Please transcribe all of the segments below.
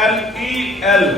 LEL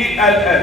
ELL,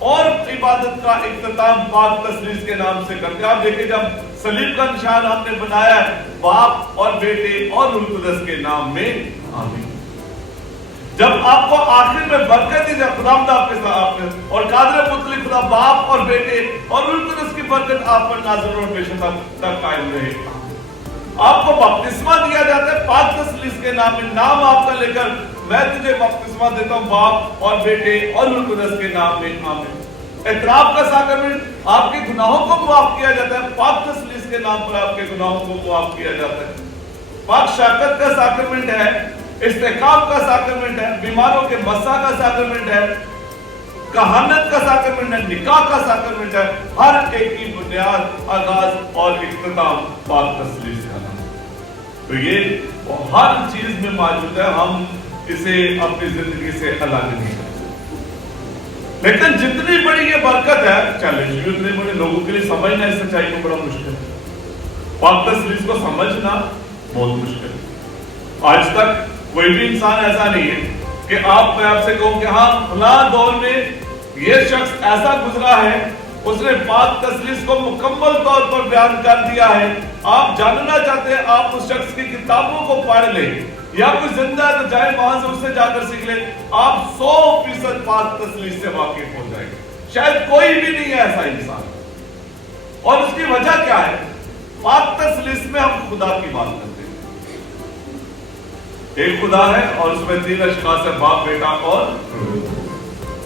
اور عبادت کا اختتام پاک تسلیس کے نام سے کرتے ہیں۔ آپ دیکھیں جب صلیب کا نشان ہم نے بنایا ہے، باپ اور بیٹے اور روح القدس کے نام میں آمین۔ جب آپ کو آخر میں برکت دی جائے خداوند آپ کے ساتھ اور قادر مطلق خدا باپ اور بیٹے اور روح القدس کی برکت آپ پر نازل اور ہمیشہ تک قائم رہے۔ آپ کو بپتسمہ دیا جاتا ہے پاک تسلیس کے نام میں، نام آپ کا لے کر میں تجھے بپتسمہ دیتا ہوں باپ اور بیٹے اور روح القدس کے نام میں آمین۔ اعتراف کا ساکرمنٹ آپ کے گناہوں کو معاف کیا جاتا ہے، پاک تسلیس کے نام پر آپ کے گناہوں کو معاف کیا جاتا ہے۔ پاک شاکت کا ساکرمنٹ ہے، استحقاق کا ساکرمنٹ ہے، بیماروں کے مسح کا ساکرمنٹ ہے، کہانت کا ساکرمنٹ ہے، نکاح کا ساکرمنٹ ہے۔ ہر ایک کی بنیاد، آغاز اور اختتام پاک تسلیس کا نام۔ تو یہ ہر چیز میں موجود ہے، ہم اسے اپنی زندگی سے الگ نہیں کرتے۔ لیکن جتنی بڑی یہ برکت ہے، چیلنج بھی اتنے بڑے لوگوں کے لیے سمجھنا اس سچائی کو بڑا مشکل ہے۔ پاک تسلیس کو سمجھنا بہت مشکل ہے۔ آج تک کوئی بھی انسان ایسا نہیں ہے کہ میں آپ سے کہوں کہ ہاں فلاں دور میں یہ شخص ایسا گزرا ہے، اس نے پاک تسلیس کو مکمل طور پر بیان کر دیا ہے۔ آپ جاننا چاہتے ہیں، آپ اس شخص کی کتابوں کو پڑھ لیں، یا کوئی زندہ ہے تو جائے وہاں سے اس سے جا کر سیکھ لیں، آپ 100% پاک تسلیس سے واقف ہو جائیں گے۔ شاید کوئی بھی نہیں ہے ایسا انسان، اور اس کی وجہ کیا ہے؟ پاک تسلیس میں ہم خدا کی بات کرتے ہیں۔ ایک خدا ہے اور اس میں 3 اشخاص ہیں، باپ، بیٹا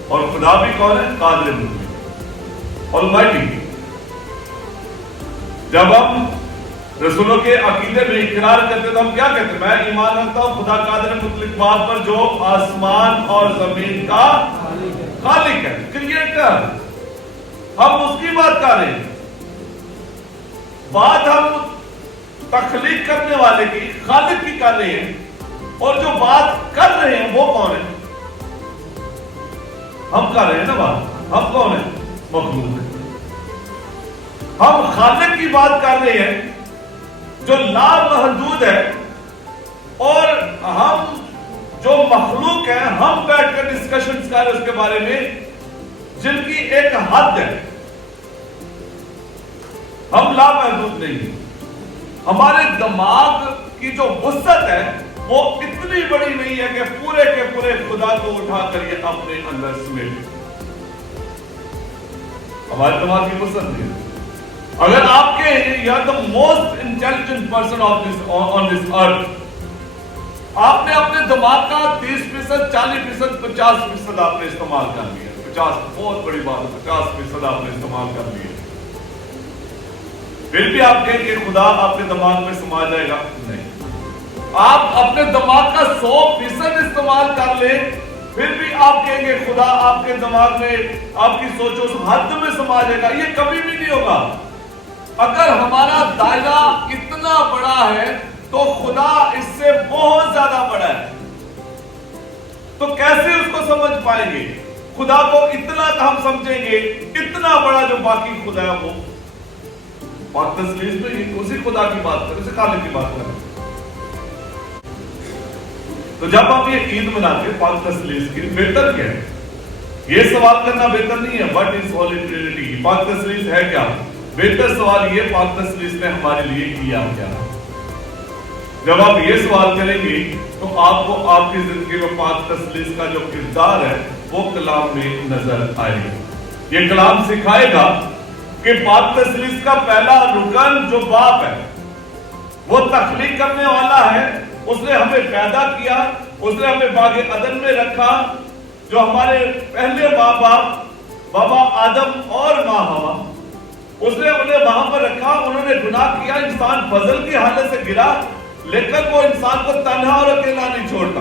اور خدا بھی کون ہے؟ قادر مطلق، آلمائٹی۔ جب ہم رسولوں کے عقیدے میں اقرار کرتے تو ہم کیا کہتے ہیں؟ میں ایمان رکھتا ہوں خدا قادر مطلق بات پر جو آسمان اور زمین کا خالق ہے، کریٹر۔ ہم اس کی بات کر رہے ہیں، بات ہم تخلیق کرنے والے کی، خالق کی کر رہے ہیں، اور جو بات کر رہے ہیں وہ کون ہے؟ ہم کر رہے ہیں نا بات، ہم کون ہیں؟ مخلوق ہے۔ ہم خالق کی بات کر رہے ہیں جو لا محدود ہے، اور ہم جو مخلوق ہیں ہم بیٹھ کر ڈسکشنز کر رہے ہیں اس کے بارے میں جن کی ایک حد ہے۔ ہم لا محدود نہیں ہیں، ہمارے دماغ کی جو وسعت ہے وہ اتنی بڑی نہیں ہے کہ پورے کے پورے خدا کو اٹھا کر یہ اپنے اندر سمیٹ۔ ہمارے دماغ کی وسعت نہیں ہے۔ اگر آپ کے you are the most intelligent person on this earth، آپ نے اپنے دماغ کا 30%، 40%، 50% آپ نے استعمال کر لیا۔ 50 بہت بڑی بات ہے، 50% آپ نے استعمال کر لیا، پھر بھی آپ کہیں کہ خدا آپ کے دماغ میں سما جائے گا؟ نہیں۔ آپ اپنے دماغ کا 100% استعمال کر لیں، پھر بھی آپ کہیں گے خدا آپ کے دماغ میں، آپ کی سوچ اس حد میں سما جائے گا؟ یہ کبھی بھی نہیں ہوگا۔ اگر ہمارا دائرہ اتنا بڑا ہے تو خدا اس سے بہت زیادہ بڑا ہے، تو کیسے اس کو سمجھ پائیں گے؟ خدا کو اتنا ہم سمجھیں گے، اتنا بڑا جو باقی خدا ہے وہ پاک تسلیس میں اسی خدا کی بات کریں، اسی خالق کی بات کریں۔ تو جب ہم یہ عید مناتے ہیں پاک تسلیس کی، بہتر کیا ہے؟ یہ سوال کرنا بہتر نہیں ہے what is Holy Trinity، پاک تسلیس ہے کیا؟ بہتر سوال یہ پاک تسلیس نے ہمارے لیے کیا کیا؟ جب آپ یہ سوال کریں گے تو آپ کو آپ کی زندگی میں پاک تسلیس کا جو کردار ہے وہ کلام میں نظر آئے گا۔ یہ کلام سکھائے گا کہ پاک تسلیس کا پہلا رکن جو باپ ہے وہ تخلیق کرنے والا ہے، اس نے ہمیں پیدا کیا، اس نے ہمیں باغ عدن میں رکھا، جو ہمارے پہلے ماں باپ بابا آدم اور ماں ہوا، اس نے انہیں وہاں پر رکھا۔ انہوں نے گناہ کیا، انسان فضل کی حالت سے گرا، لیکن وہ انسان کو تنہا اور اکیلا نہیں چھوڑتا،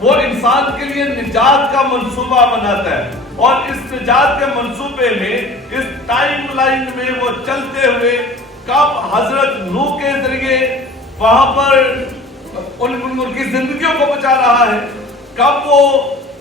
وہ انسان کے لیے نجات کا منصوبہ بناتا ہے، اور اس نجات کے منصوبے میں، اس ٹائم لائن میں وہ چلتے ہوئے کب حضرت نوح کے ذریعے وہاں پر ان کی زندگیوں کو بچا رہا ہے، کب وہ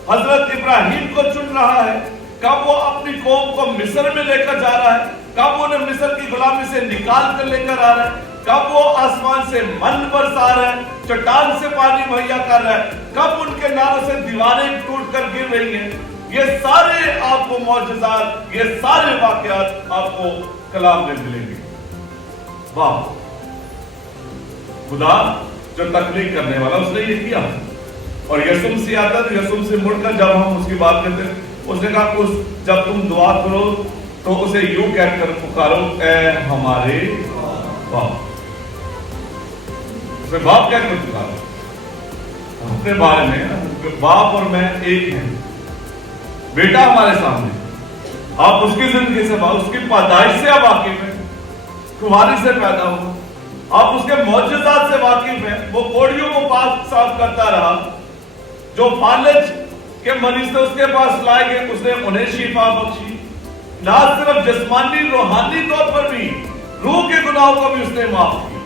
حضرت ابراہیم کو چن رہا ہے، کب وہ اپنی قوم کو مصر میں لے کر جا رہا ہے، کب وہ انہیں مصر کی غلامی سے نکال کر لے کر آ رہا ہے، کب وہ آسمان سے من برسا رہا ہے، چٹان سے پانی مہیا کر رہا ہے، کب ان کے نالوں سے دیواریں ٹوٹ کر گر رہی ہیں۔ یہ سارے آپ کو معجزات، یہ سارے واقعات آپ کو کلام میں ملیں گے. واہ، خدا جو تخلیق کرنے والا اس نے یہ کیا. اور یسوع سے آتا ہے تو یسوع سے مڑ کر جب ہم اس کی بات کرتے ہیں، اس نے کہا جب تم دعا کرو تو اسے یوں کہہ کر پکارو، اے ہمارے باپ. اسے باپ کہہ کر پکارو. اپنے بارے میں باپ اور میں ایک ہیں. بیٹا ہمارے سامنے، آپ اس کی زندگی سے، اس کی پیدائش سے آپ واقف ہیں. کماری سے پیدا ہو، آپ اس کے معجزات سے واقف ہیں. وہ کوڑیوں کو پاک صاف کرتا رہا، جو فالج کے مریض تھے اس کے پاس لائے گئے، اس نے انہیں شفا بخشی. نہ صرف جسمانی، روحانی طور پر بھی، روح کے گناہوں کو بھی اس نے معاف کیا.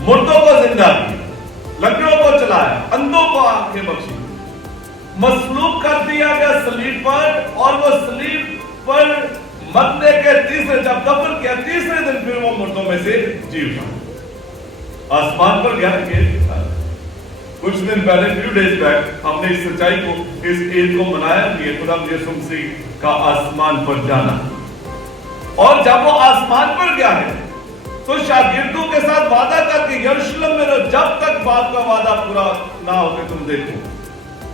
مردوں کو زندہ کیا، لنگڑوں کو چلایا، اندھوں کو آنکھیں بخشی. مصلوب کر دیا گیا صلیب پر، اور وہ صلیب پر مرنے کے جب دفن کیا، تیسرے دن پھر وہ مردوں میں سے جی اٹھا، آسمان پر گیا. کچھ دن پہلے، فیو ڈیز بیک، ہم نے اس سچائی کو، اس عید کو منایا کہ خدا یسوع مسیح کا آسمان پر جانا. اور جب وہ آسمان پر گیا ہے تو شاگردوں کے ساتھ وعدہ کر کے یروشلم میں رہو جب تک باپ کا وعدہ پورا نہ ہو کے تم دیکھو.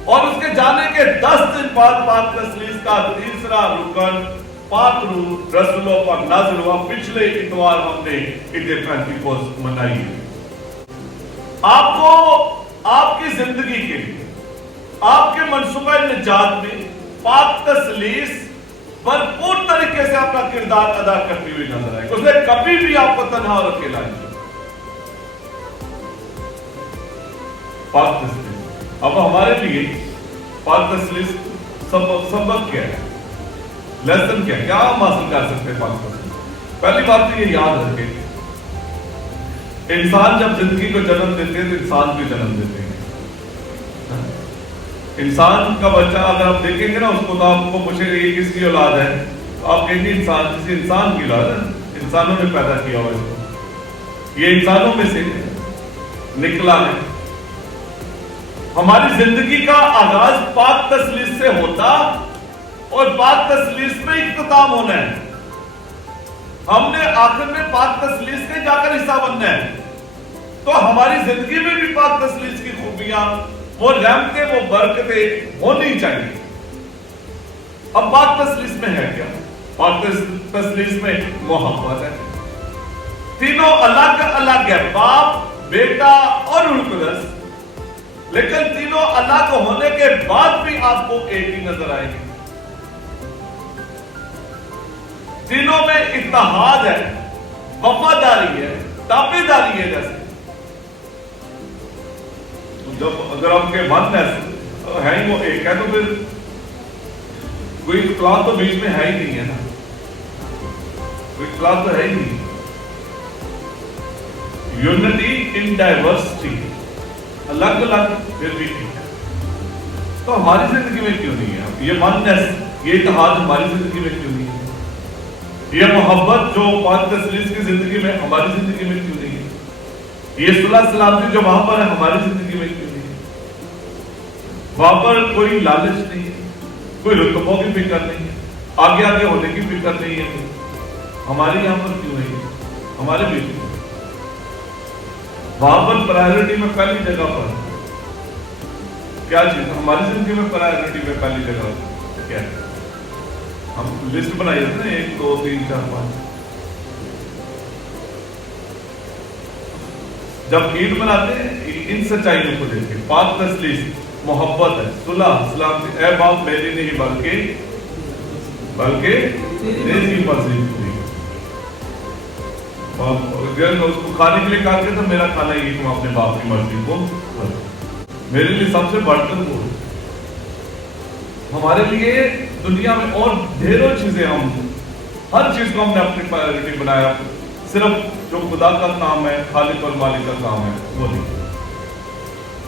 اور اس کے جانے کے 10 دن بعد پاک تسلیس کا تیسرا رکن پاک روح رسولوں پر نازل ہوا. پچھلے اتوار ہم نے عید پینتیکوست منائی ہے. آپ کو آپ کی زندگی کے لیے، آپ کے منصوبہ نجات میں پاک تسلیس بھرپور طریقے سے اپنا کردار ادا کرتی ہوئی نظر آئے. اس نے کبھی بھی آپ کو تنہا اور اکیلا نہیں. پاک تسلیس اب ہمارے لیے پاک تسلیس سبق کیا ہے، لیسن کیا ہے، کیا ہم حاصل کر سکتے ہیں پاک تسلیس؟ پہلی بات تو یہ یاد رکھیں، انسان جب زندگی کو جنم دیتے ہیں تو انسان کو جنم دیتے ہیں. انسان کا بچہ اگر آپ دیکھیں گے نا اس کو، تو آپ کو پوچھیں گے یہ کس کی اولاد ہے، آپ کہیں گے انسان، کسی انسان کی اولاد ہے، انسانوں نے پیدا کیا ہوا اس کو، یہ انسانوں میں سے نکلا ہے. ہماری زندگی کا آغاز پاک تسلیس سے ہوتا اور پاک تسلیس میں اختتام ہونا ہے. ہم نے آخر میں پاک تسلیس کے جا کر حصہ بننا ہے. تو ہماری زندگی میں بھی پاک تسلیس کی خوبیاں، وہ رحمتیں، وہ برکتیں ہونی چاہیے. اب پاک تسلیس میں ہے کیا؟ پاک تسلیس میں محبت ہے. تینوں الگ الگ ہے، باپ، بیٹا اور روح القدس، لیکن تینوں الگ ہونے کے بعد بھی آپ کو ایک ہی نظر آئے گی. تینوں میں اتحاد ہے، وفاداری ہے، تابعداری ہے. جیسے جب اگر آپ کے من ہے ہی وہ ایک ہے تو پھر کوئی اختلاف تو بیچ میں ہے ہی نہیں ہے نا، کوئی اختلاف تو ہے ہی نہیں. یونٹی ان ڈائیورسٹی، الگ الگ پھر بھی ٹھیک ہے. تو ہماری زندگی میں کیوں نہیں ہے یہ وننس، یہ اتحاد ہماری زندگی میں کیوں نہیں ہے؟ یہ محبت جو پاک تسلیس کی زندگی میں، ہماری زندگی میں کیوں نہیں ہے؟ یہ صلح سلامتی جو وہاں پر ہے، ہماری زندگی میں کیوں نہیں ہے؟ وہاں پر کوئی لالچ نہیں ہے، کوئی رتبوں کی فکر نہیں ہے، آگے آگے ہونے کی فکر نہیں ہے. ہمارے یہاں پر کیوں نہیں ہے؟ ہمارے بیچ میں وہاں پر پرائیورٹی میں پہلی جگہ پر کیا چیز؟ ہماری زندگی میں پرائیورٹی میں پہلی جگہ کیا ہے؟ ہم لسٹ بنائی تھے نا، 1 2 3 4 5. جب عید مناتے ہیں ان سچائیوں کو دیکھ کے، پاک تسلیس، محبت ہے، صلح سلامتی، اے باپ میری نہیں بلکہ تیری مرضی پوری. اگر اس کو کھانے کے لیے کہا کہ تو میرا کھانا یہ تم اپنے باپ کی مرضی کو میرے لیے سب سے بڑھ کر وہ. ہمارے لیے دنیا میں اور ڈھیروں چیزیں، ہم ہر چیز کو ہم نے اپنی پرائیورٹی بنایا، صرف جو خدا کا کام ہے، خالق اور مالک کا کام ہے وہ نہیں.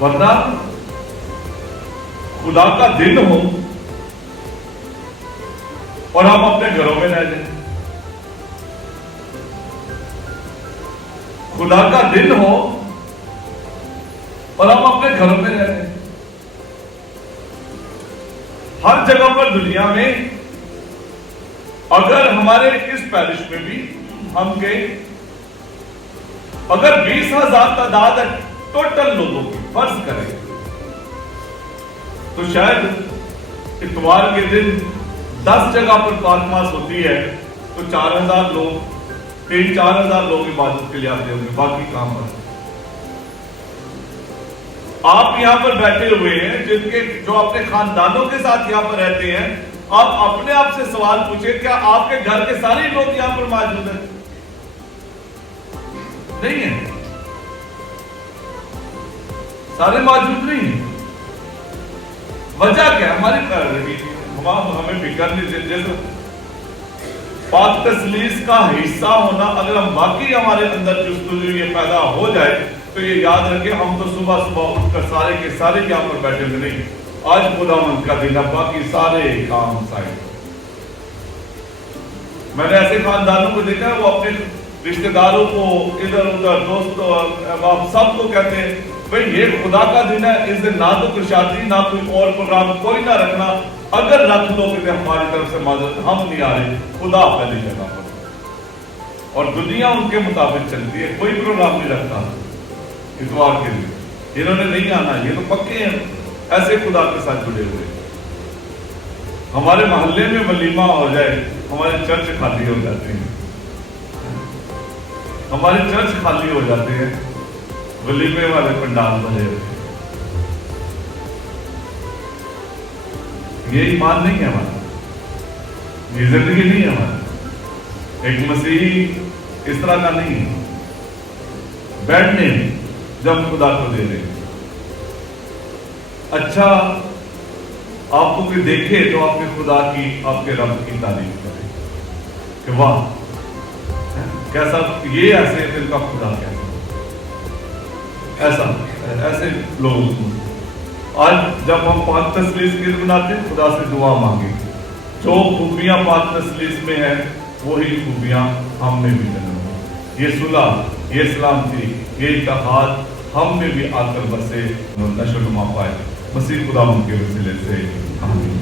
ورنہ خدا کا دن ہو اور ہم اپنے گھروں میں رہ جائیں، خدا کا دن ہو اور ہم اپنے گھروں میں رہ جائیں، ہر جگہ پر دنیا میں اگر ہمارے اس پیرش میں بھی ہم گئے، اگر 20,000 تعداد ہے ٹوٹل لوگوں کی فرض کریں، تو شاید اتوار کے دن 10 جگہ پر پارکماس ہوتی ہے تو 4,000 لوگ 3-4,000 لوگ عبادت کے لیے آتے ہوں گے، باقی کام پر آپ یہاں پر بیٹھے ہوئے ہیں جو اپنے خاندانوں کے ساتھ یہاں پر رہتے ہیں، آپ اپنے آپ سے سوال پوچھیں، کیا آپ کے گھر کے سارے لوگ یہاں پر موجود ہیں؟ نہیں ہیں، سارے موجود نہیں ہیں۔ وجہ کیا؟ ہماری پرائیورٹی ہمیں فکر نہیں، جیسے پاک تسلیس کا حصہ ہونا، اگر ہم واقعی ہمارے اندر جستجو یہ پیدا ہو جائے تو یہ یاد رکھیں، ہم تو صبح صبح اٹھ کر سارے کے سارے یہاں پر بیٹھے ہوئے نہیں، آج خداوند کا دن ہے، باقی سارے کام سائڈ۔ میں نے ایسے خاندانوں کو دیکھا ہے، وہ اپنے رشتہ داروں کو ادھر ادھر دوستوں احباب سب کو کہتے ہیں بھئی یہ خدا کا دن ہے، اس دن نہ تو کشادی نہ کوئی اور پروگرام کوئی نہ رکھنا، اگر رکھ لو کہ ہماری طرف سے معذرت، ہم نہیں آ رہے، خدا پہلی جگہ پر، اور دنیا ان کے مطابق چلتی ہے، کوئی پروگرام نہیں رکھتا اتوار کے لیے، انہوں نے نہیں آنا، یہ تو پکے ہیں ایسے خدا کے ساتھ جڑے ہوئے۔ ہمارے محلے میں ولیمہ ہو جائے، ہمارے چرچ خالی ہو جاتے ہیں، ہمارے چرچ خالی ہو جاتے ہیں، ولیمے والے پنڈال بھرے ہوتے ہیں۔ یہ ایمان نہیں ہے ہمارا، یہ زندگی نہیں ہے ہماری، ایک مسیحی اس طرح کا نہیں ہے بیٹھنے جب خدا کو دے رہے۔ اچھا آپ کو کوئی دیکھے تو آپ کے خدا کی، آپ کے رب کی تعریف کرے کہ واہ کیسا، یہ ایسے دل کا خدا کیسا، ایسے لوگ۔ آج جب ہم پاک تسلیس کی بناتے ہیں، خدا سے دعا مانگیں، جو خوبیاں پاک تسلیس میں ہیں وہی خوبیاں ہم میں بھی جنم ہوں، یہ صلح، یہ سلامتی، یہ اتحاد ہم میں بھی آ کر بسے، نشو و نما پائے، مسیح خدا ان کے وسیلے سے آمین۔